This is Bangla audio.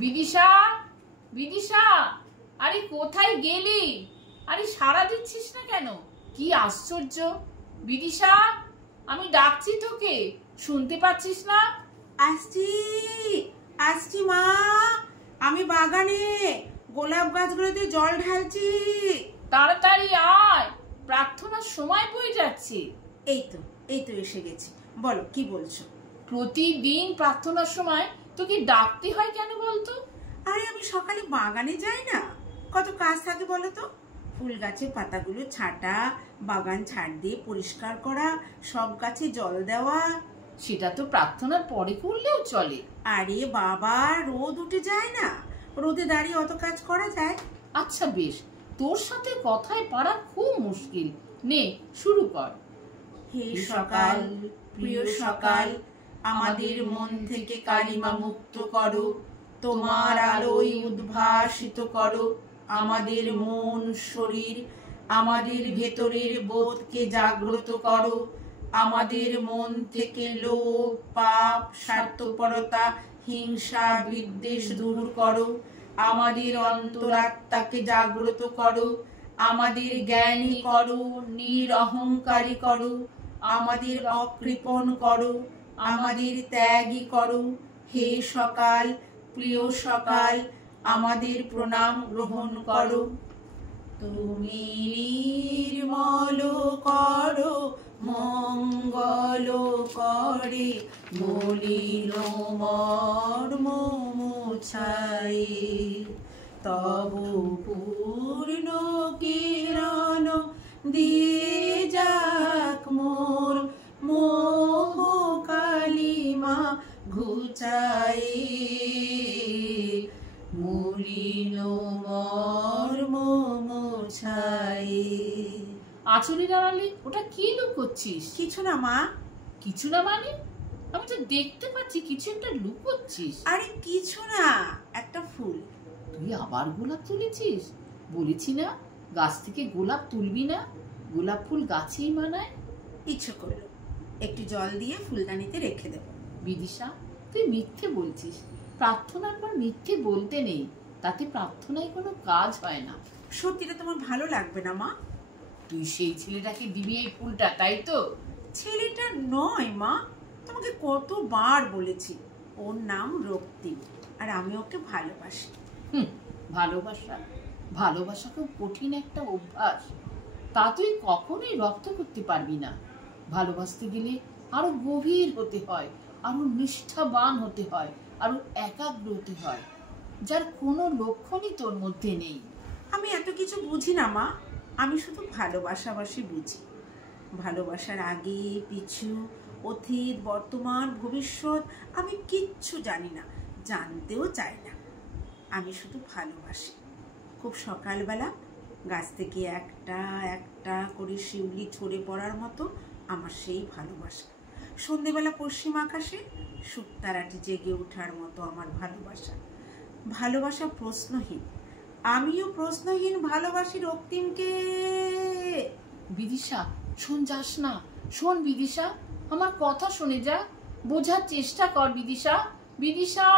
বিদিশা, বিদিশা, আরে কোথায় গেলি? আরে সাড়া দিচ্ছিস না কেন? কি আশ্চর্য! বিদিশা, আমি ডাকছি তোকে, শুনতে পাচ্ছিস না? আসছি আসছি মা, আমি বাগানে গোলাপ গাছগুলোতে জল ঢালছি। তাড়াতাড়ি আয়, প্রার্থনার সময় বয়ে যাচ্ছে। এই তো এসে গেছি। বলো, কি বলছো? প্রতিদিন প্রার্থনার সময় তোকে ডাকতে হয় কেন বলতো? আরে আমি সকালে বাগানে যাই না, কত কাজ থাকে বলো তো। ফুল গাছের পাতাগুলো ছাঁটা, বাগান ছাড় দিয়ে পরিষ্কার করা, সব গাছে জল দেওয়া। সেটা তো প্রার্থনার পরে করলেও চলে। আরে বাবা, রোদ উঠে যায় না, রোদে দাঁড়িয়ে অত কাজ করা যায়? আচ্ছা বেশ, তোর সাথে কথায় পারা খুব মুশকিল। নে শুরু কর। হে সকাল, প্রিয় সকাল, আমাদের মন থেকে কালিমা মুক্ত করো, তোমার আলোয় উদ্ভাসিত করো আমাদের মন শরীর, আমাদের ভেতরের বোধকে জাগ্রত করো, আমাদের মন থেকে লোভ, পাপ, স্বার্থপরতা, হিংসা, বিদ্বেষ দূর করো, আমাদের অন্তরাত্মাকে জাগ্রত করো, আমাদের জ্ঞানী করো, নিরহংকারী করো, আমাদের অকৃপণ করো, আমাদের ত্যাগী করো। হে সকাল, প্রিয় সকাল, আমাদের প্রণাম গ্রহণ করো। তুমি নির্মল করো, মঙ্গল করে, মলিন মর্ম মুছাই, তব পূর্ণ কিরণ দিয়ে যাক মোর মোহ কালিমা ঘুচাই, মলিন মর্ম মুছাই। আঁচলে দাঁড়ালে ওটা কি লুকোচ্ছিস? কিছু না মা। কিছু না মানে? আমি তো দেখতে পাচ্ছি কিছু একটা লুকোচ্ছিস। আরে কিছু না, একটা ফুল। তুই আবার গোলাপ তুলেছিস? বলেছি না গাছ থেকে গোলাপ তুলবি না, গোলাপ ফুল গাছেই মানায়। ইচ্ছে করলো, একটু জল দিয়ে ফুলদানিতে রেখে দেব। বিদিশা, তুই মিথ্যে বলছিস। প্রার্থনার পর মিথ্যে বলতে নেই, তাতে প্রার্থনায় কোনো কাজ হয় না। সত্যিটা তোমার ভালো লাগবে না মা? তুই সেই ছেলেটাকে দিবি এই ফুলটা, তাই তো? ছেলেটা নয় মা, তোমাকে কতবার বলেছি, ওর নাম রক্তিম, আর আমি ওকে ভালোবাসি। ভালোবাসা? ভালোবাসা খুব কঠিন একটা অভ্যাস, তা তুই কখনোই রপ্ত করতে পারবি না। ভালোবাসতে গেলে আরো গভীর হতে হয়, আরো নিষ্ঠাবান হতে হয়, আরো একাগ্র হতে হয়, যার কোনো লক্ষণই তোর মধ্যে নেই। আমি এত কিছু বুঝি না মা, আমি শুধু ভালোবাসাবাসি বুঝি। ভালোবাসার আগে পিছু, অতীত, বর্তমান, ভবিষ্যৎ আমি কিচ্ছু জানি না, জানতেও চাই না। আমি শুধু ভালোবাসি। খুব সকালবেলা গাছ থেকে একটা একটা করে শিউলি ঝরে পড়ার মতো আমার সেই ভালোবাসা। সন্ধেবেলা পশ্চিম আকাশে শুকতারাটি জেগে ওঠার মতো আমার ভালোবাসা। ভালোবাসা প্রশ্নহীন, আমিও প্রশ্নহীন ভালোবাসি রক্তিমকে। বিদিশা, শোন, যাস না, শোন বিদিশা, আমার কথা শুনে যা, বোঝার চেষ্টা কর বিদিশা। বিদিশা!